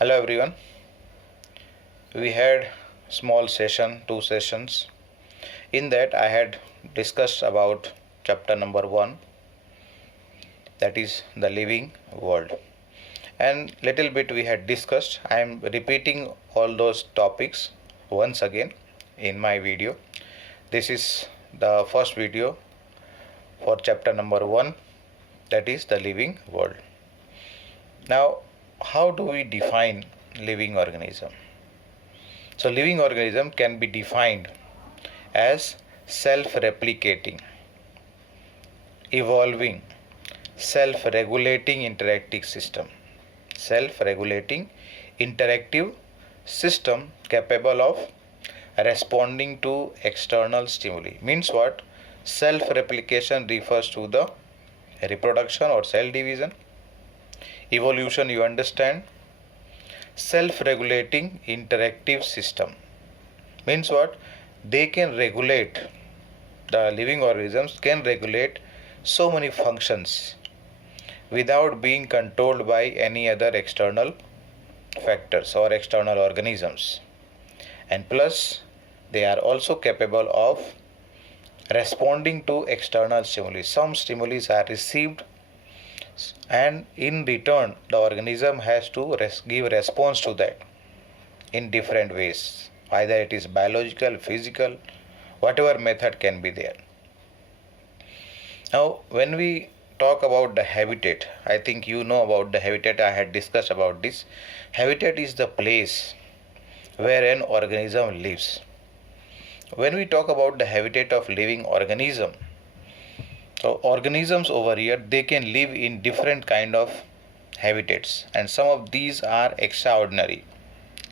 Hello everyone. We had small session, two sessions. In that I had discussed about chapter number 1, that is the living world. And little bit we had discussed. I am repeating all those topics once again in my video. This is the first video for chapter number 1, that is the living world. Now, how do we define living organism? So living organism can be defined as self-replicating, evolving, self-regulating interactive system. Self-regulating interactive system capable of responding to external stimuli. Means what? Self-replication refers to the reproduction or cell division. Evolution, you understand. Self-regulating interactive system means what? They can regulate, the living organisms can regulate so many functions without being controlled by any other external factors or external organisms. And plus, they are also capable of responding to external stimuli. Some stimuli are received, and in return the organism has to give response to that in different ways. Either it is biological, physical, whatever method can be there. Now, when we talk about the habitat, I think you know about the habitat. I had discussed about this. Habitat is the place where an organism lives. When we talk about the habitat of living organism, so organisms over here, they can live in different kind of habitats, and some of these are extraordinary.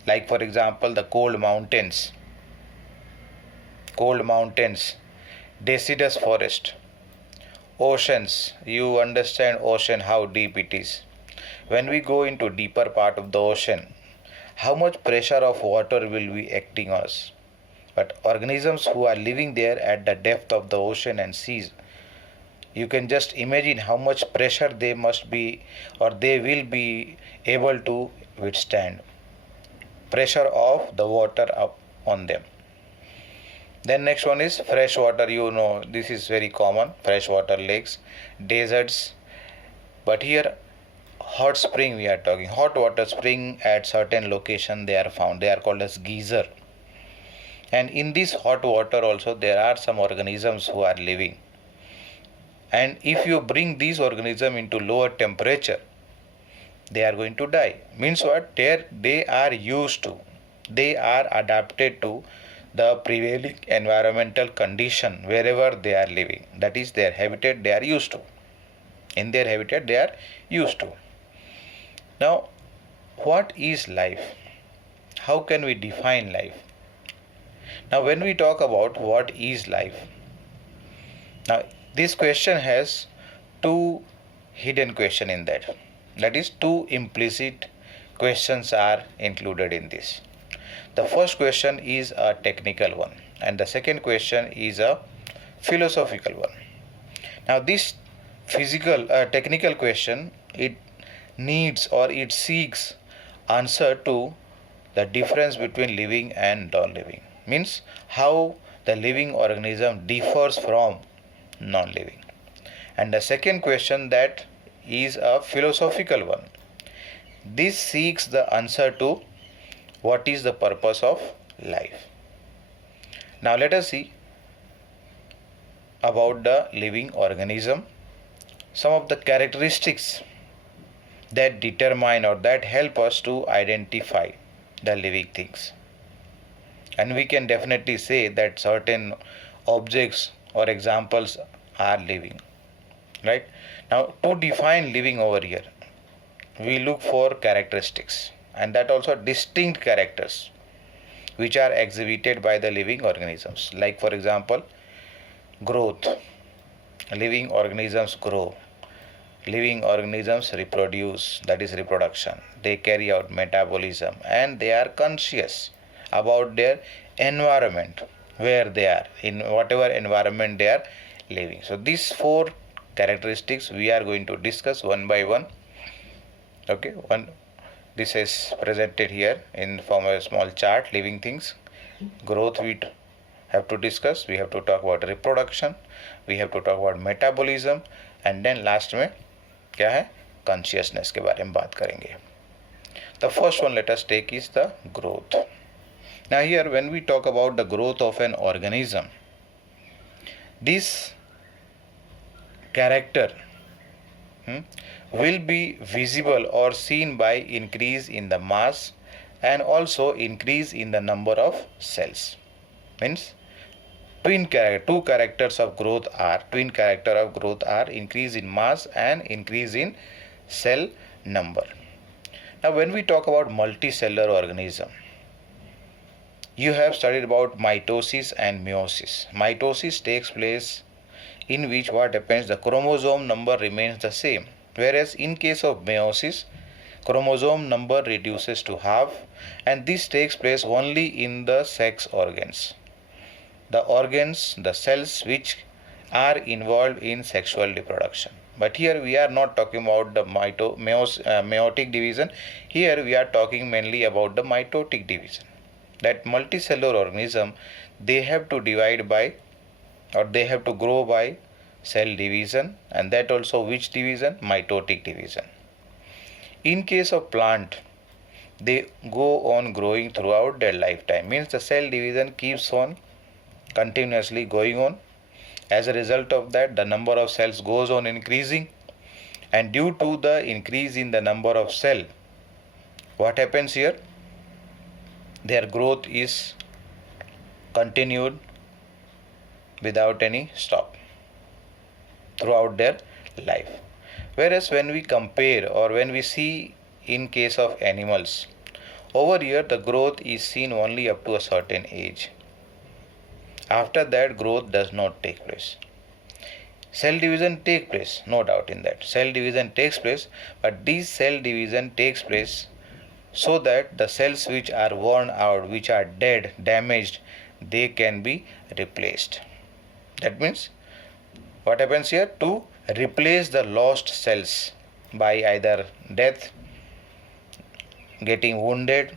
Like for example, the cold mountains, deciduous forest, oceans. You understand ocean, how deep it is. When we go into deeper part of the ocean, how much pressure of water will be acting on us. But organisms who are living there at the depth of the ocean and seas, you can just imagine how much pressure they must be, or they will be able to withstand. Pressure of the water up on them. Then next one is fresh water. You know, this is very common. Freshwater lakes, deserts. But here hot spring we are talking. Hot water spring at certain location they are found. They are called as geyser. And in this hot water also there are some organisms who are living. And if you bring these organisms into lower temperature, they are going to die. Means what? They are used to, they are adapted to the prevailing environmental condition wherever they are living. That is their habitat, they are used to. In their habitat they are used to. Now, what is life? How can we define life? Now, when we talk about what is life, now this question has two hidden questions in that. That is, two implicit questions are included in this. The first question is a technical one, and the second question is a philosophical one. Now, this technical question, it needs or it seeks answer to the difference between living and non-living. Means how the living organism differs from non-living. And the second question, that is a philosophical one. This seeks the answer to what is the purpose of life. Now let us see about the living organism, some of the characteristics that determine or that help us to identify the living things. And we can definitely say that certain objects or examples are living. Right? Now, to define living over here, we look for characteristics, and that also distinct characters which are exhibited by the living organisms. Like for example, growth. Living organisms grow. Living organisms reproduce, that is reproduction. They carry out metabolism, and they are conscious about their environment, where they are, in whatever environment they are living. So these four characteristics we are going to discuss one by one. Okay, This is presented here in form of a small chart. Living things, growth we have to discuss. We have to talk about reproduction, we have to talk about metabolism, and then last में क्या है, consciousness के बारे में बात करेंगे. The first one let us take is the growth. Now here when we talk about the growth of an organism, this character will be visible or seen by increase in the mass and also increase in the number of cells. Means twin characters of growth are increase in mass and increase in cell number. Now when we talk about multicellular organism, you have studied about mitosis and meiosis. Mitosis takes place in which what happens, the chromosome number remains the same, whereas in case of meiosis, chromosome number reduces to half, and this takes place only in the sex organs. The cells which are involved in sexual reproduction. But here we are not talking about the meiotic division. Here we are talking mainly about the mitotic division. That multicellular organism, they have to divide by, or they have to grow by cell division, and that also which division? Mitotic division. In case of plant, they go on growing throughout their lifetime. Means the cell division keeps on continuously going on. As a result of that, the number of cells goes on increasing, and due to the increase in the number of cell, what happens here? Their growth is continued without any stop throughout their life. Whereas when we compare or when we see in case of animals, over here the growth is seen only up to a certain age. After that, growth does not take place. Cell division takes place, no doubt in that. Cell division takes place, but this cell division takes place so that the cells which are worn out, which are dead, damaged, they can be replaced. That means what happens here? To replace the lost cells by either death, getting wounded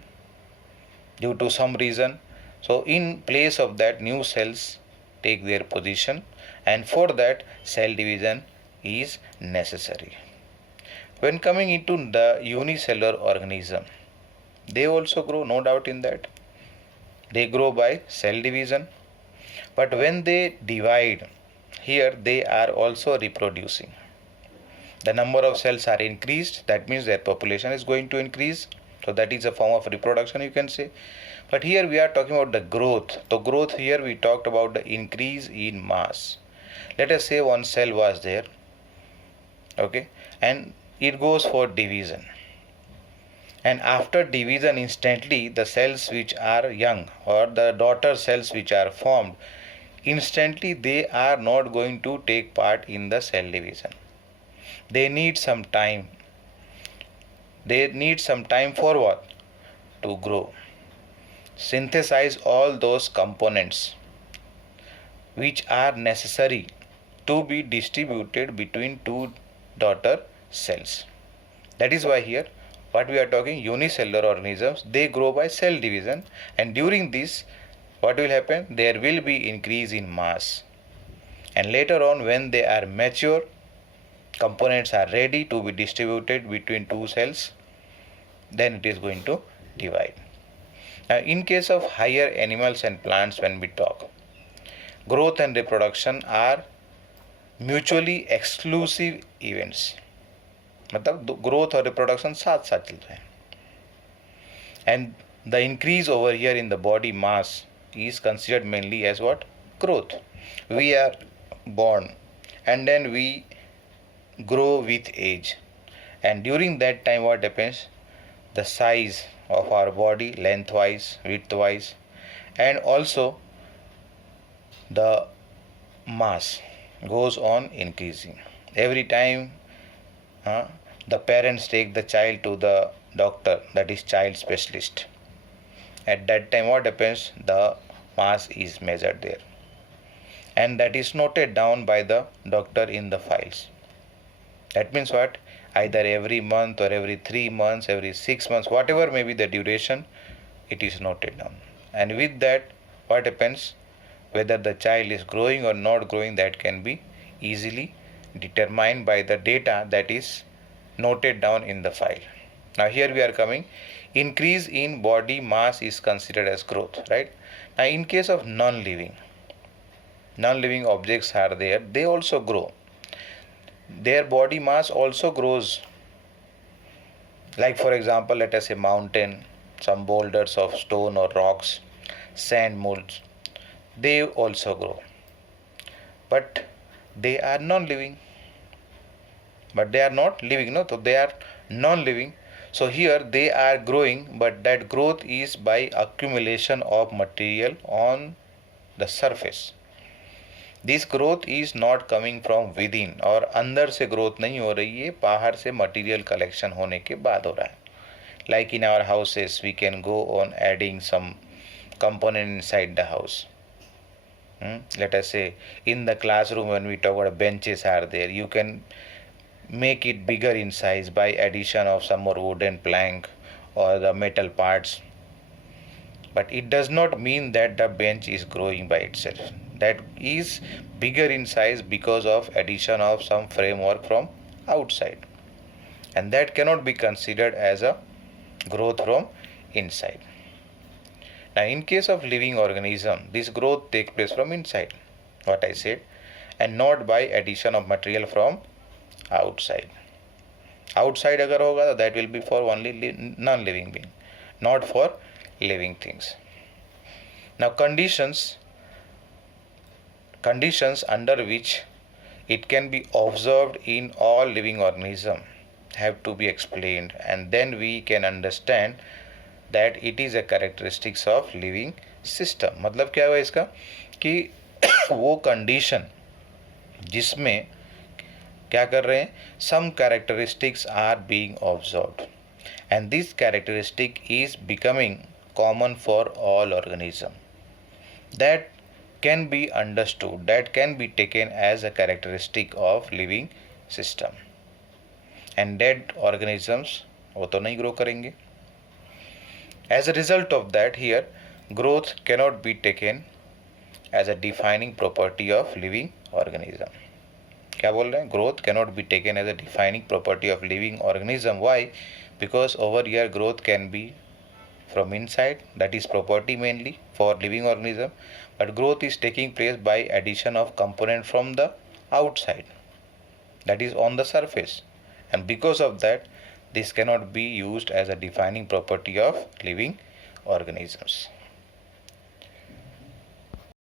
due to some reason. So in place of that, new cells take their position, and for that cell division is necessary. When coming into the unicellular organism, they also grow, no doubt in that. They grow by cell division, but when they divide, here they are also reproducing. The number of cells are increased, that means their population is going to increase. So that is a form of reproduction, you can say. But here we are talking about the growth. The growth here we talked about the increase in mass. Let us say one cell was there, okay, and it goes for division. And after division, instantly the cells which are young or the daughter cells which are formed, instantly they are not going to take part in the cell division. They need some time. They need some time for what? To grow. Synthesize all those components which are necessary to be distributed between two daughter cells. That is why here what we are talking, unicellular organisms, they grow by cell division, and during this what will happen? There will be increase in mass, and later on when they are mature, components are ready to be distributed between two cells, then it is going to divide. Now in case of higher animals and plants, when we talk, growth and reproduction are mutually exclusive events. मतलब growth और reproduction साथ साथ चल रहे हैं. And the increase over here in the body mass is considered mainly as what? Growth. We are born and then we grow with age, and during that time what happens? The size of our body, lengthwise, widthwise, and also the mass goes on increasing. Every time the parents take the child to the doctor, that is child specialist, at that time what happens? The mass is measured there, and that is noted down by the doctor in the files. That means what? either every month or every 3 months, every 6 months, whatever may be the duration, it is noted down. And with that, what happens? Whether the child is growing or not growing, that can be easily determined by the data that is noted down in the file. Now here we are coming, increase in body mass is considered as growth, right? Now in case of non-living objects are there, they also grow. Their body mass also grows. Like for example, let us say mountain, some boulders of stone or rocks, sand moulds, they also grow. But they are non-living. But they are not living, no? So they are non-living. So here they are growing, but that growth is by accumulation of material on the surface. This growth is not coming from within, और अंदर से growth नहीं हो रही है, बाहर से material collection होने के बाद हो रहा है. Like in our houses, we can go on adding some component inside the house. Let us say in the classroom, when we talk about benches are there, you can make it bigger in size by addition of some more wooden plank or the metal parts. But it does not mean that the bench is growing by itself. That is bigger in size because of addition of some framework from outside. And that cannot be considered as a growth from inside. Now in case of living organism, this growth takes place from inside, what I said, and not by addition of material from outside. Outside agar hoga, that will be for only non-living being, not for living things. Now conditions under which it can be observed in all living organism have to be explained, and then we can understand that it is a characteristics of living system. मतलब क्या हुआ इसका कि वो condition जिसमें क्या कर रहे हैं, some characteristics are being observed and this characteristic is becoming common for all organism. That can be understood, that can be taken as a characteristic of living system. And dead organisms वो तो नहीं grow करेंगे. As a result of that, here growth cannot be taken as a defining property of living organism. क्या बोल रहे हैं? Growth cannot be taken as a defining property of living organism. Why? Because over here growth can be from inside, that is property mainly for living organism, but growth is taking place by addition of component from the outside, that is on the surface, and because of that this cannot be used as a defining property of living organisms.